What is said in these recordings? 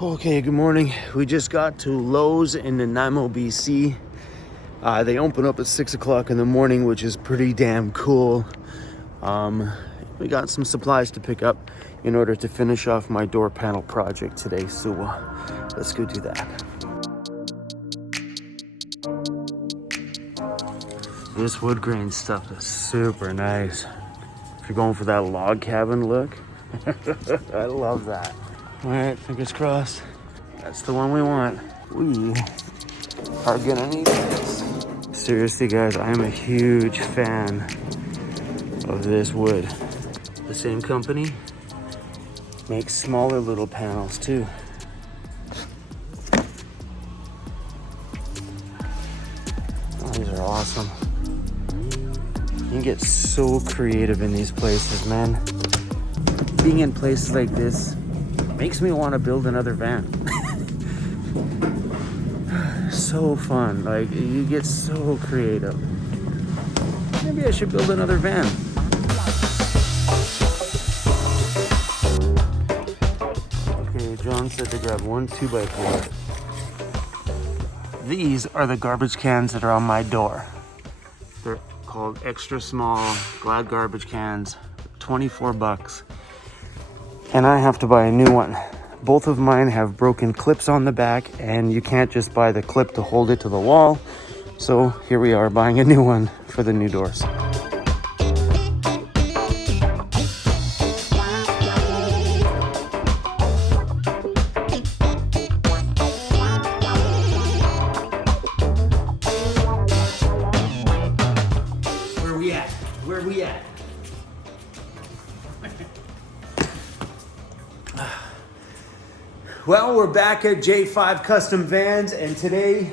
Okay, good morning. We just got to Lowe's in Nanaimo, BC. They open up at 6 o'clock in the morning, which is pretty damn cool. We got some supplies to pick up in order to finish off my door panel project today. So let's go do that. This wood grain stuff is super nice. If you're going for that log cabin look, I love that. All right, fingers crossed. That's the one we want. We are gonna need this. Seriously, guys, I am a huge fan of this wood. The same company makes smaller little panels too. Oh, these are awesome. You can get so creative in these places, man. Being in places like this makes me want to build another van. So fun, like you get so creative. Maybe I should build another van. Okay, John said to grab 1 2x4. These are the garbage cans that are on my door. They're called extra small Glad garbage cans, 24 bucks. And I have to buy a new one. Both of mine have broken clips on the back, and you can't just buy the clip to hold it to the wall. So here we are buying a new one for the new doors. Where we at? Where we at? Well, we're back at J5 Custom Vans, and today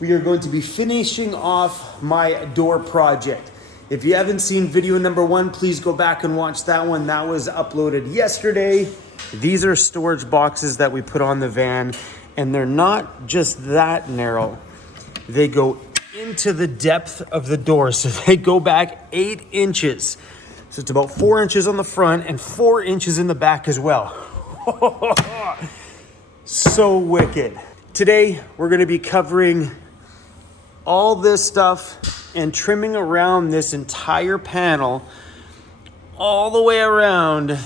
we are going to be finishing off my door project. If you haven't seen video number 1, please go back and watch that one. That was uploaded yesterday. These are storage boxes that we put on the van, and they're not just that narrow. They go into the depth of the door, so they go back 8 inches. So it's about 4 inches on the front and 4 inches in the back as well. So wicked. Today, we're gonna be covering all this stuff and trimming around this entire panel all the way around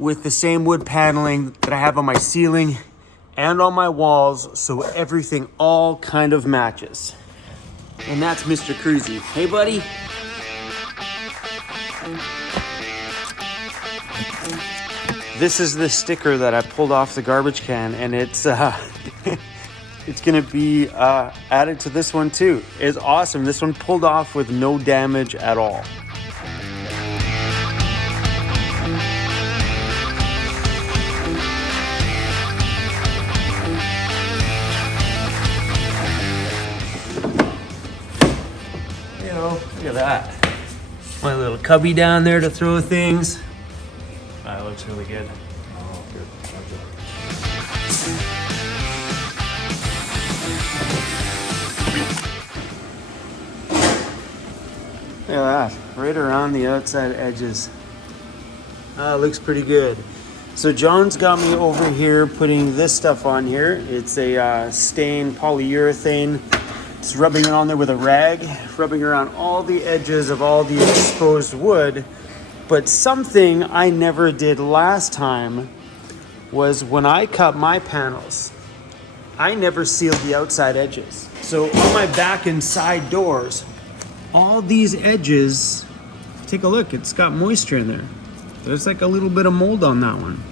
with the same wood paneling that I have on my ceiling and on my walls, so everything all kind of matches. And that's Mr. Cruzy. Hey, buddy. This is the sticker that I pulled off the garbage can, and it's it's gonna be added to this one too. It's awesome. This one pulled off with no damage at all. You know, look at that. My little cubby down there to throw things. That looks really good. Oh, good. Look at that, right around the outside edges. Looks pretty good. So John's got me over here putting this stuff on here. It's a stained polyurethane. Just rubbing it on there with a rag, rubbing around all the edges of all the exposed wood. But something I never did last time was when I cut my panels, I never sealed the outside edges. So on my back and side doors, all these edges, take a look, it's got moisture in there. There's like a little bit of mold on that one.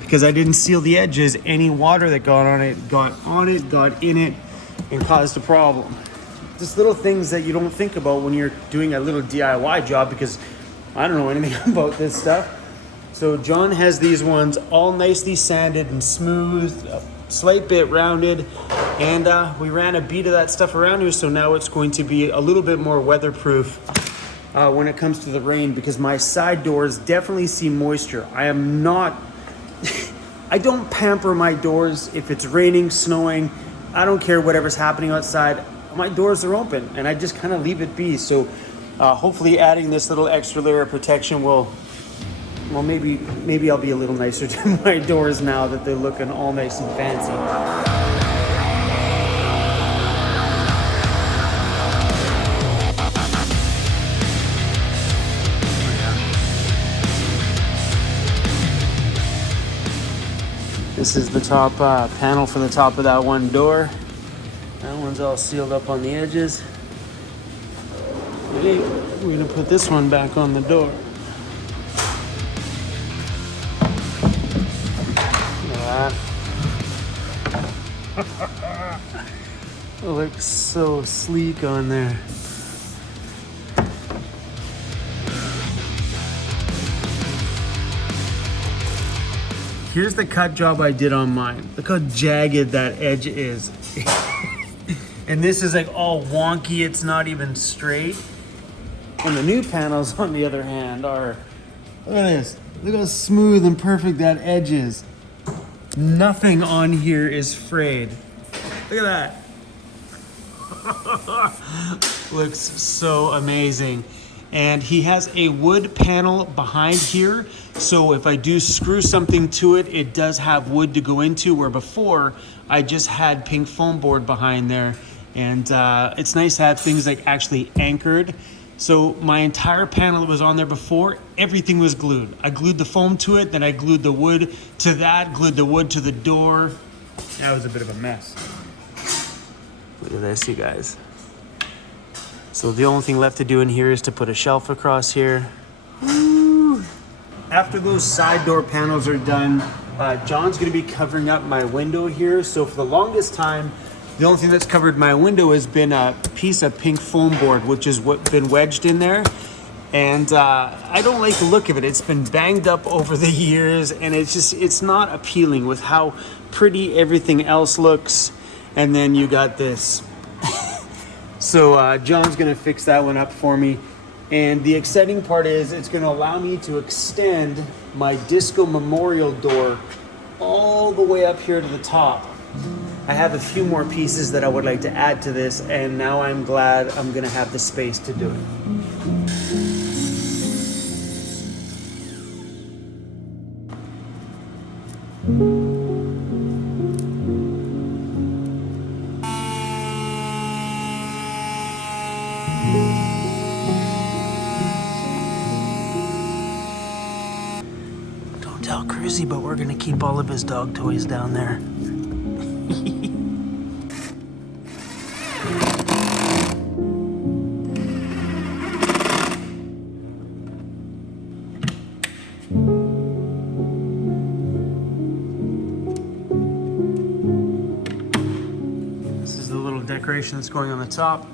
Because I didn't seal the edges, any water that got in it, and caused a problem. Just little things that you don't think about when you're doing a little DIY job, because I don't know anything about this stuff. So John has these ones all nicely sanded and smooth, a slight bit rounded, and we ran a bead of that stuff around here, so now it's going to be a little bit more weatherproof when it comes to the rain, because my side doors definitely see moisture. I am not, I don't pamper my doors. If it's raining, snowing, I don't care whatever's happening outside, my doors are open and I just kind of leave it be. So hopefully adding this little extra layer of protection will Well, maybe I'll be a little nicer to my doors now that they're looking all nice and fancy. This is the top panel for the top of that one door. That one's all sealed up on the edges. We're gonna put this one back on the door. Look at that. It looks so sleek on there. Here's the cut job I did on mine. Look how jagged that edge is. And this is like all wonky, it's not even straight. And the new panels, on the other hand, are, look at this. Look how smooth and perfect that edge is. Nothing on here is frayed. Look at that. Looks so amazing. And he has a wood panel behind here. So if I do screw something to it, it does have wood to go into, where before I just had pink foam board behind there. And it's nice to have things like actually anchored. So my entire panel that was on there before, everything was glued. I glued the foam to it, then I glued the wood to that, glued the wood to the door. That was a bit of a mess. Look at this, you guys. So the only thing left to do in here is to put a shelf across here. Woo. After those side door panels are done, John's gonna be covering up my window here. So for the longest time, the only thing that's covered my window has been a piece of pink foam board, which has been wedged in there. And I don't like the look of it. It's been banged up over the years, and it's not appealing with how pretty everything else looks. And then you got this. So John's gonna fix that one up for me. And the exciting part is it's gonna allow me to extend my disco memorial door all the way up here to the top. I have a few more pieces that I would like to add to this, and now I'm glad I'm gonna have the space to do it. Don't tell Cruzy, but we're gonna keep all of his dog toys down there. Decoration that's going on the top.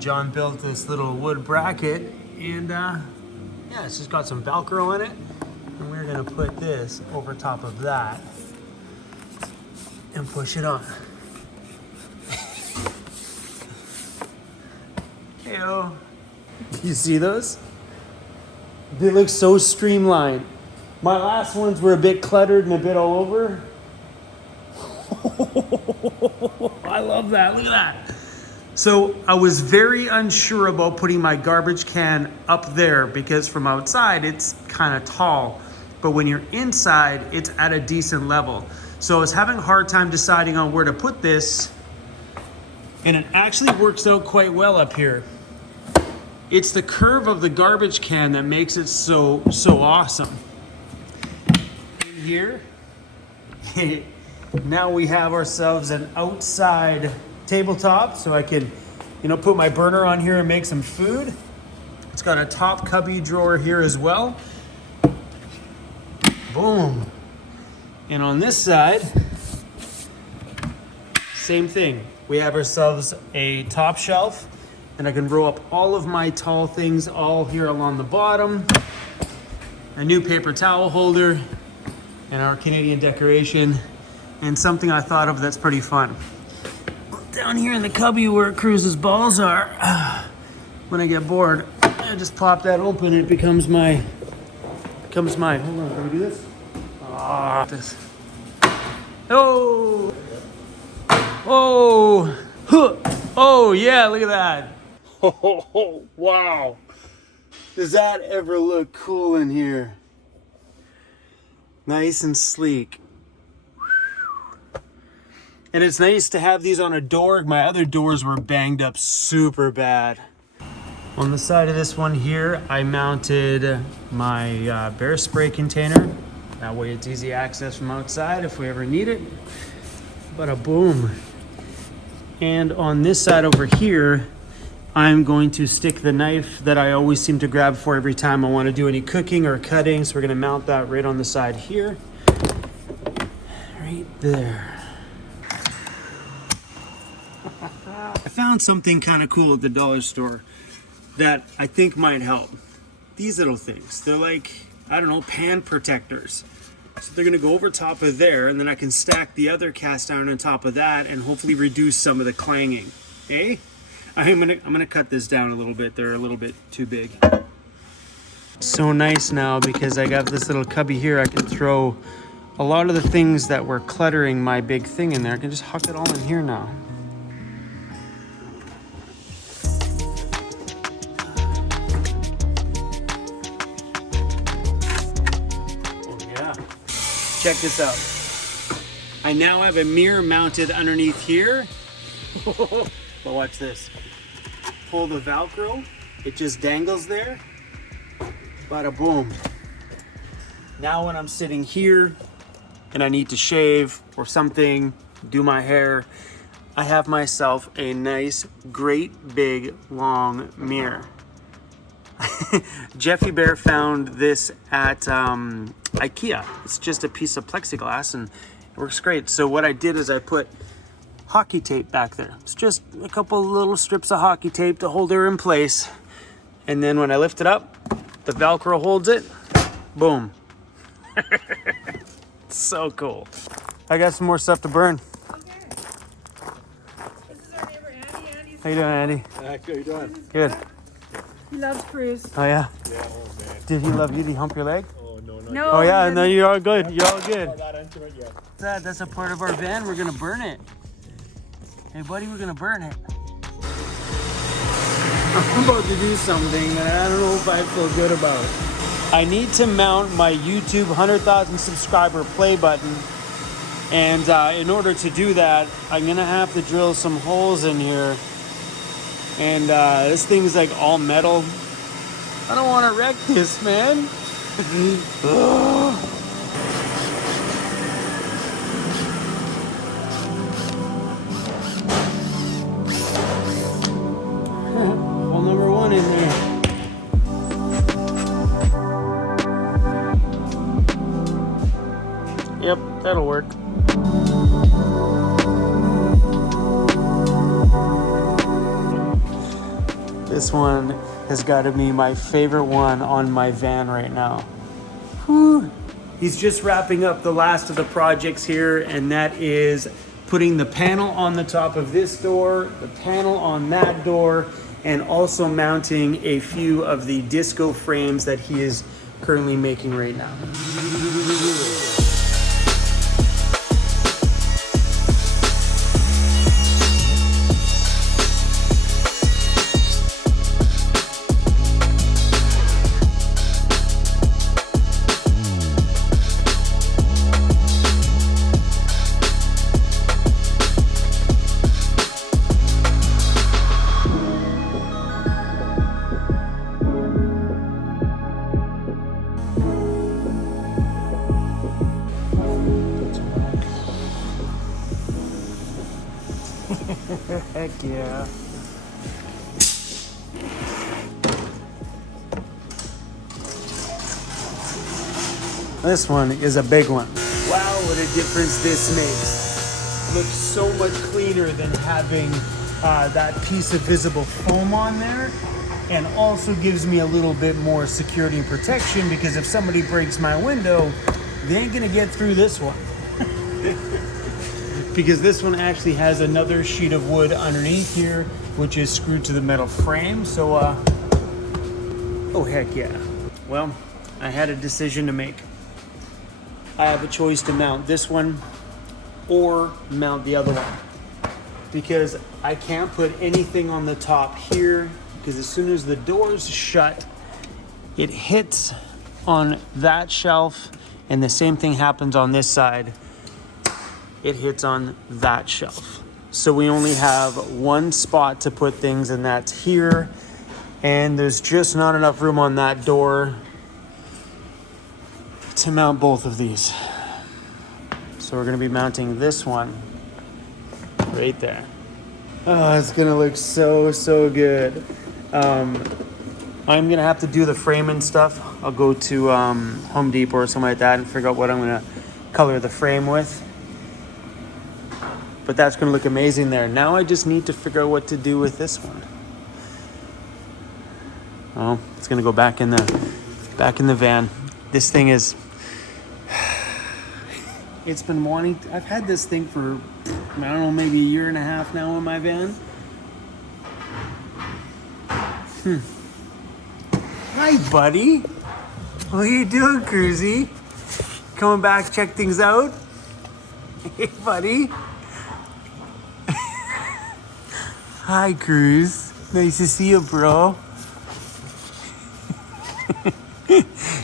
John built this little wood bracket, and yeah, it's just got some Velcro in it, and we're gonna put this over top of that and push it on. Heyo. You see those? They look so streamlined. My last ones were a bit cluttered and a bit all over. I love that. Look at that. So I was very unsure about putting my garbage can up there because from outside it's kind of tall, but when you're inside it's at a decent level. So I was having a hard time deciding on where to put this, and it actually works out quite well up here. It's the curve of the garbage can that makes it so awesome. In here, now we have ourselves an outside tabletop, so I can, put my burner on here and make some food. It's got a top cubby drawer here as well. Boom. And on this side, same thing. We have ourselves a top shelf, and I can roll up all of my tall things all here along the bottom. A new paper towel holder, and our Canadian decoration. And something I thought of that's pretty fun. Down here in the cubby where Cruz's balls are, when I get bored, I just pop that open and it becomes my, hold on, can we do this? This. Oh! Oh! Huh. Oh yeah, look at that. Oh, wow. Does that ever look cool in here? Nice and sleek. And it's nice to have these on a door. My other doors were banged up super bad. On the side of this one here, I mounted my bear spray container. That way it's easy access from outside if we ever need it. Bada boom. And on this side over here, I'm going to stick the knife that I always seem to grab for every time I want to do any cooking or cutting. So we're going to mount that right on the side here. Right there. I found something kind of cool at the dollar store that I think might help. These little things. They're like, I don't know, pan protectors. So they're gonna go over top of there, and then I can stack the other cast iron on top of that and hopefully reduce some of the clanging. Eh? I'm gonna cut this down a little bit. They're a little bit too big. So nice now because I got this little cubby here. I can throw a lot of the things that were cluttering my big thing in there. I can just huck it all in here now. Check this out. I now have a mirror mounted underneath here. But watch this. Pull the Velcro. It just dangles there. Bada boom. Now when I'm sitting here and I need to shave or something, do my hair, I have myself a nice, great, big, long mirror. Jeffy Bear found this at IKEA. It's just a piece of plexiglass and it works great. So what I did is I put hockey tape back there. It's just a couple little strips of hockey tape to hold her in place. And then when I lift it up, the Velcro holds it. Boom. So cool. I got some more stuff to burn. Okay. This is our neighbor Andy. Andy's How you doing, Andy? How you doing? Good. He loves cruise. Oh yeah? Yeah, oh man. Did he love you? Did he hump your leg? Oh no, no. No. Oh yeah, no, you're all good. You're all good. Not that intimate yet. That's a part of our van. We're gonna burn it. Hey buddy, we're gonna burn it. I'm about to do something that I don't know if I feel good about. I need to mount my YouTube 100,000 subscriber play button. And in order to do that, I'm gonna have to drill some holes in here. And this thing's like all metal. I don't wanna wreck this, man. Hole number one in there. Yep, that'll work. This one has got to be my favorite one on my van right now. Whew. He's just wrapping up the last of the projects here, and that is putting the panel on the top of this door, the panel on that door, and also mounting a few of the disco frames that he is currently making right now. Heck yeah. This one is a big one. Wow, what a difference this makes. Looks so much cleaner than having that piece of visible foam on there, and also gives me a little bit more security and protection, because if somebody breaks my window, they ain't gonna get through this one. Because this one actually has another sheet of wood underneath here, which is screwed to the metal frame. So, oh heck yeah. Well, I had a decision to make. I have a choice to mount this one or mount the other one, because I can't put anything on the top here, because as soon as the door's shut, it hits on that shelf And the same thing happens on this side. It hits on that shelf. So we only have one spot to put things, and that's here. And there's just not enough room on that door to mount both of these. So we're gonna be mounting this one right there. Oh, it's gonna look so, so good. I'm gonna have to do the frame and stuff. I'll go to Home Depot or something like that and figure out what I'm gonna color the frame with. But that's gonna look amazing there. Now I just need to figure out what to do with this one. Oh, it's gonna go back in the van. This thing is, it's been wanting, I've had this thing for, I don't know, maybe a year and a half now in my van. Hi, buddy. What are you doing, Cruzy? Coming back, check things out? Hey, buddy. Hi, Cruz. Nice to see you, bro.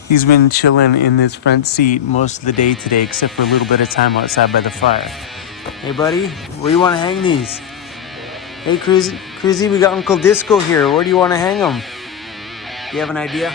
He's been chilling in this front seat most of the day today, except for a little bit of time outside by the fire. Hey, buddy, where do you want to hang these? Hey, Cruzy, we got Uncle Disco here. Where do you want to hang them? You have an idea?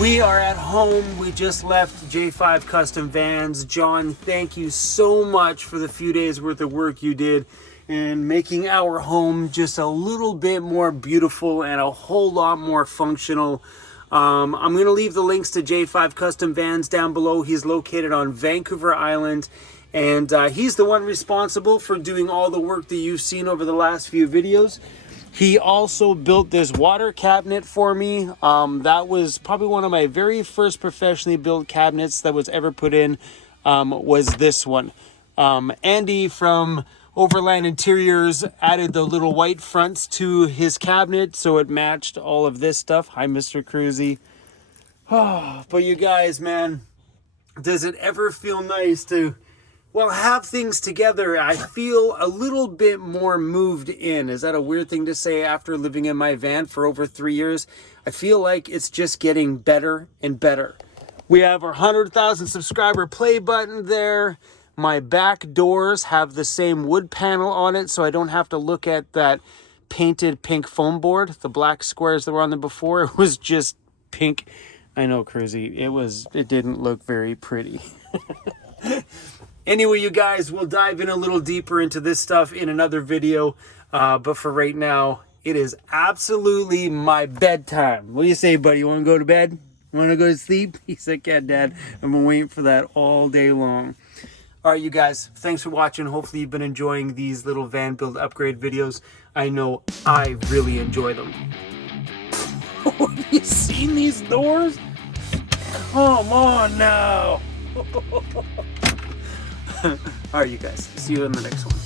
We are at home. We just left J5 Custom Vans. John, thank you so much for the few days worth of work you did in making our home just a little bit more beautiful and a whole lot more functional. I'm going to leave the links to J5 Custom Vans down below. He's located on Vancouver Island, and he's the one responsible for doing all the work that you've seen over the last few videos. He also built this water cabinet for me. That was probably one of my very first professionally built cabinets that was ever put in, was this one. Andy from Overland Interiors added the little white fronts to his cabinet so it matched all of this stuff. Hi, Mr. Cruzy. Oh, but you guys, man, does it ever feel nice to, well, have things together? I feel a little bit more moved in. Is that a weird thing to say after living in my van for over 3 years? I feel like it's just getting better and better. We have our 100,000 subscriber play button there. My back doors have the same wood panel on it, so I don't have to look at that painted pink foam board. The black squares that were on there before, it was just pink. I know, Cruzy. It didn't look very pretty. Anyway, you guys, we'll dive in a little deeper into this stuff in another video. But for right now, it is absolutely my bedtime. What do you say, buddy? You want to go to bed? You want to go to sleep? He said, yeah, Dad. I've been waiting for that all day long. All right, you guys, thanks for watching. Hopefully you've been enjoying these little van build upgrade videos. I know I really enjoy them. Have you seen these doors? Come on now. All right, you guys. See you in the next one.